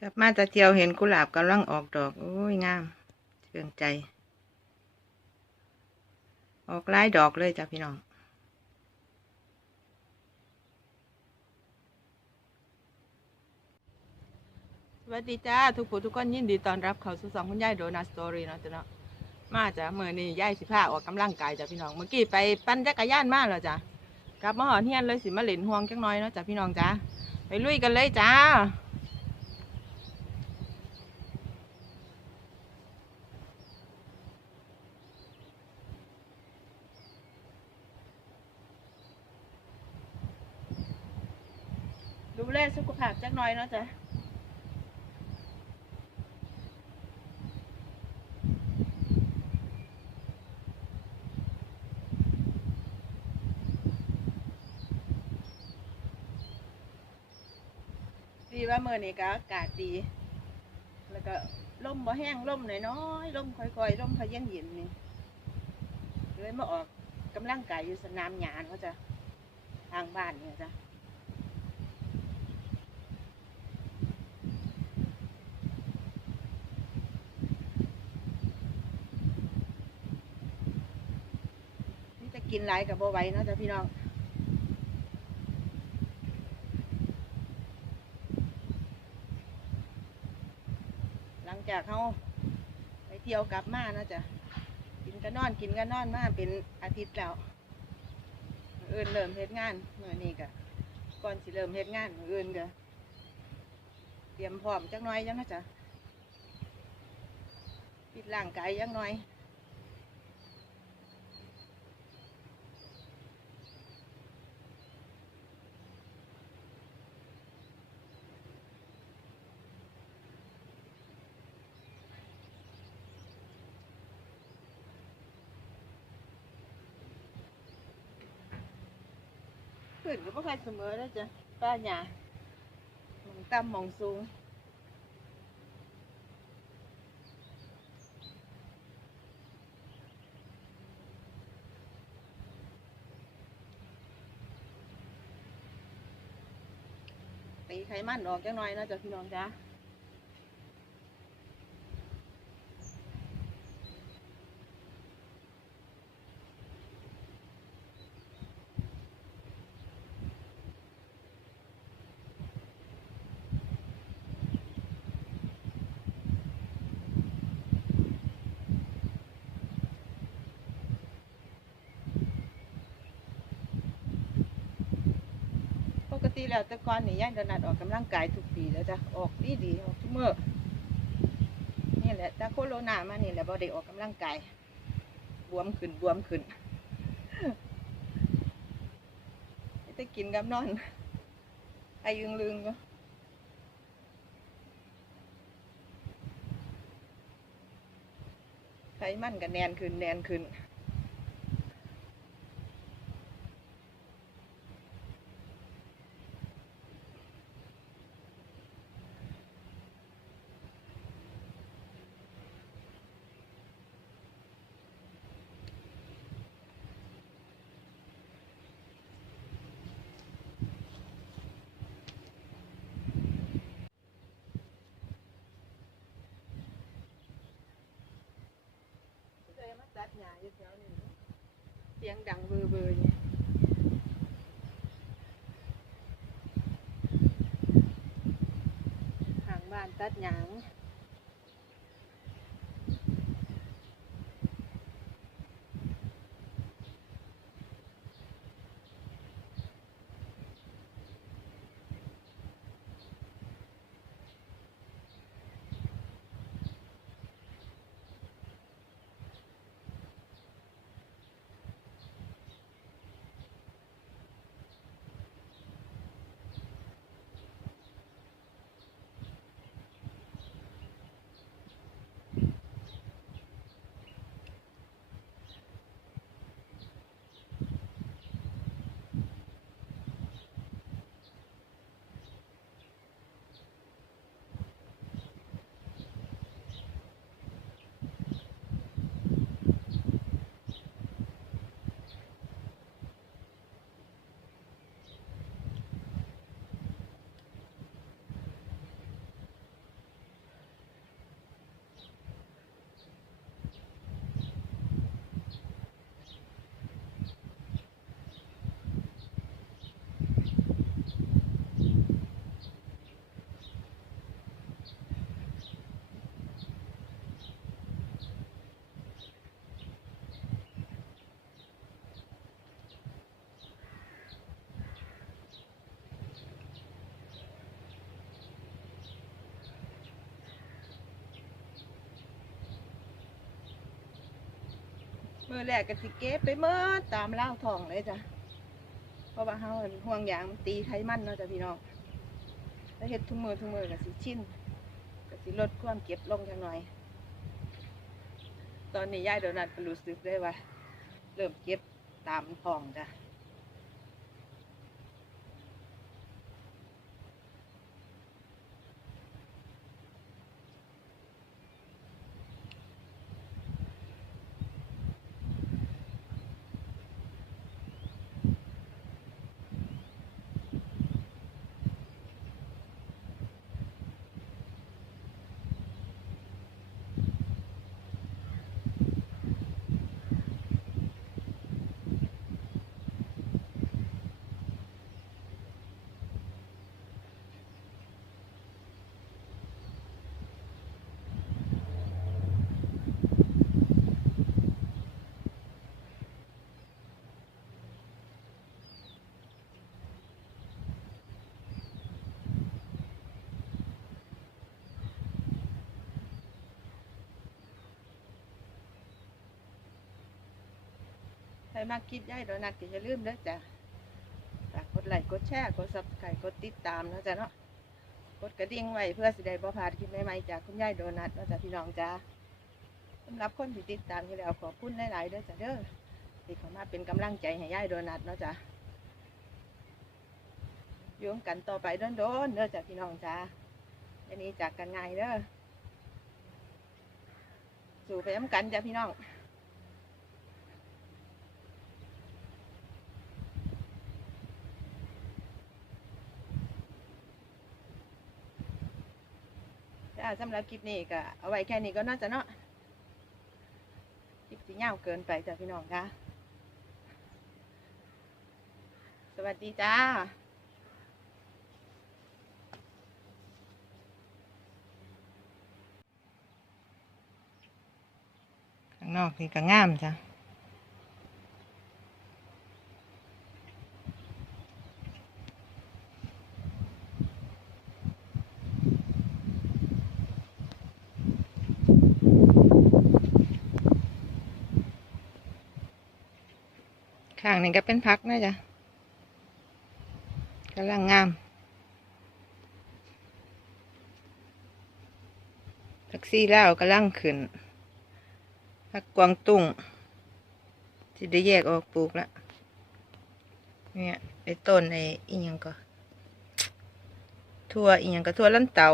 กลับมาจะเที่ยวเห็นกุหลาบกำลังออกดอก โอ้ยงามเชื่องใจ ออกหลายดอกเลยจ้ะพี่น้องสวัสดีจ้าทุกผู้ทุกคนยินดีต้อนรับเข้าสู่สองคุณยายโดนัสตอรี่เนาะจ้ะเนาะมาจ้ะเมื่อนี้ยายสิพาออกกำลังกายจ้ะพี่น้องเมื่อกี้ไปปั่นจักรยานมาแล้วจ้ะกลับมาหอนเฮียนเลยสิมาเล่นห่วงจักน้อยเนาะจ้ะพี่น้องจ้าไปลุยกันเลยจ้า แลสุขภาพจักหน่อยเนาะจ้ะดีว่าเมื่อนี้ก็อากาศดี แล้วก็ลมบ่แห้งลมหน่อยน้อยๆลมค่อยๆลมพาเย็นเย็นนี่เลยมาออกกำลังกายอยู่สนามหญ้าเขาจะทางบ้านเนี่ยจ้ะ กินหลายกับบ่ไหว้เนาะจ้ะพี่น้องหลังจากเขาไปเที่ยวกลับมานาะจ้ะกินก็นอนกินก็นอนมาเป็นอาทิตย์แล้วมื้ออื่นเริ่มเฮ็ดงานเมื่อนี้ก็ก่อนสิเริ่มเฮ็ดงานมื้ออื่นก็เตรียมพร้อมจักหน่อยจังนะจ๊ะปิดร่างกายจักหน่อย ขึ้นก็บ่ค่อยเสมอแล้วจ้ะป้าหยาหมองต่ำหมองสูงตีไขมันออกจังหน่อยนะจ๊ะพี่น้องจ้ะปก ติแล้วแต่ก่อนนี่ย่ายถนัดออกกำลังกายทุกปีแล้วจ้ะออกดีดีออกทุกเมื้อนี่แหละแต่โคโรนามานี่แหละบ่ได้ออกกำลังกายบวมขึ้นบวมขึ้นจะกินกับนอนอายุงลึงก็ไขมันก็แนนขึ้นแนนขึ้น เลยมาตัดหญ้าอยู่แถวนี้ เนาะเสียงดังเบอร์เบอร์อยู่ห่างบ้านตัดหญ้า มือแรกก็สิเก็บไปเมื่อตามเล่าทองเลยจ้ะเพราะว่าเฮาห่วงยางมันตีไขมันเนาะจ้ะพี่น้องถ้วเห็ดทุกมือทุกมือก็สิชิ้นก็สิลดความเก็บลงจังหน่อย ตอนนี้ย่ายโดนัทก็รู้สึกได้ว่า เริ่มเก็บตามทองจ้ะ ใคร มาคิดย่ายโดนัทก็อย่าลืมเด้อจ้ะฝากกดไลค์กดแชร์กดซับสไครต์กดติดตามนะจ้ะเนาะกดกระดิ่งไว้เพื่อสิได้บ่พลาดคลิปใหม่ๆจากคุณย่ายโดนัทนะจ้ะพี่น้องจ้าสำหรับคนที่ติดตามอยู่แล้วขอบคุณหลายๆเด้อจ้ะเด้อที่เข้ามาเป็นกำลังใจให้ย่ายโดนัทเนาะจ้ะอยู่กันต่อไปโดนๆเด้อจ้ะพี่น้องจ้าอันนี้จากกันง่ายเด้อสู่ไปน้ำกันจ้ะพี่น้อง้าสำหรับคลิปนี้ก็เอาไว้แค่นี้ก็น่าจะเนาะคลิปสียาวเกินไปจ้ะพี่น้องค่ะ สวัสดีจ้าข้างนอกนี่ก็งามจ้ะ ข้างนี้ก็เป็นพักนะจ๊ะกำลังงามแท็กซี่แล้วกำลังขึ้นพักกวางตุ้งที่ได้แยกออกปลูกแล้วเนี่ยไอ้ต้นไอ้อีหยังก็ทั่วอีหยังก็ทั่วลันเตา